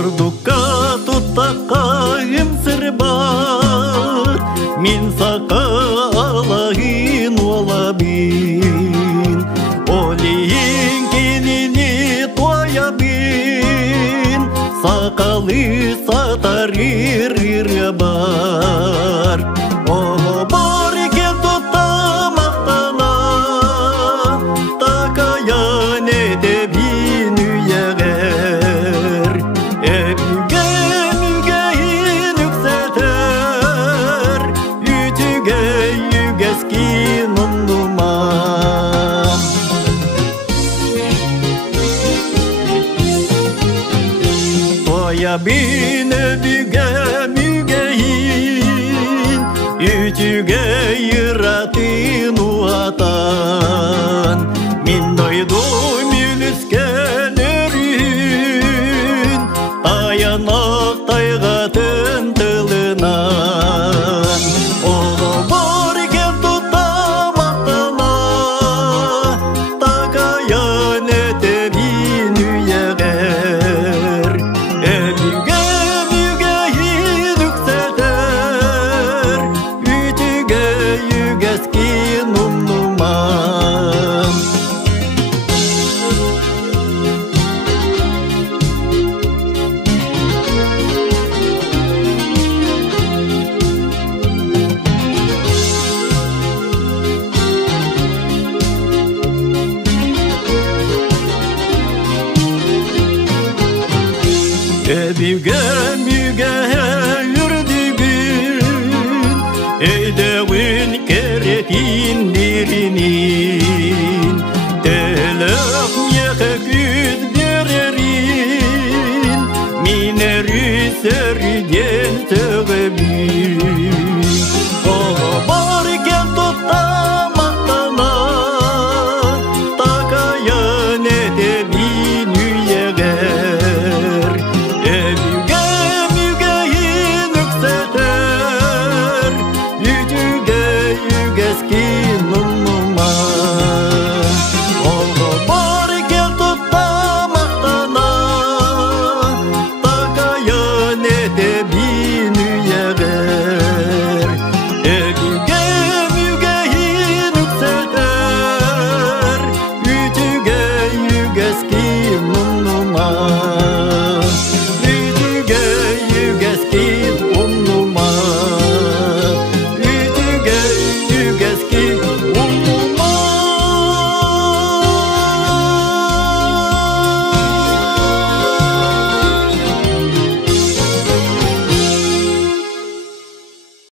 Ордукка туттаққайым сыр бар, мен сақа алайын олабин. Олейін келіне тоябин, сақалы сатар ирі бар. Оғы бар кен тұтта мақтана, тақаян етебін үйәгер. Әбіге мүгейін үксәтер, үтіге үгәскін ұннумам. Тоябын әбіге мүгейін, үтіге йыратын уатан. Мен дойдым үліскен өрін, аянақ тайғатын тылынан. Оғы бар кен тұтта мақтана, тақаян етебін үйәгер. Әбіге мүгейін үксәтер, үтіге үгәскін ұннумам. Әбіге мүге үрдігін, әйдәуін керетін дерінін. Тәлік меқі күз берерін, мен әрі сәрден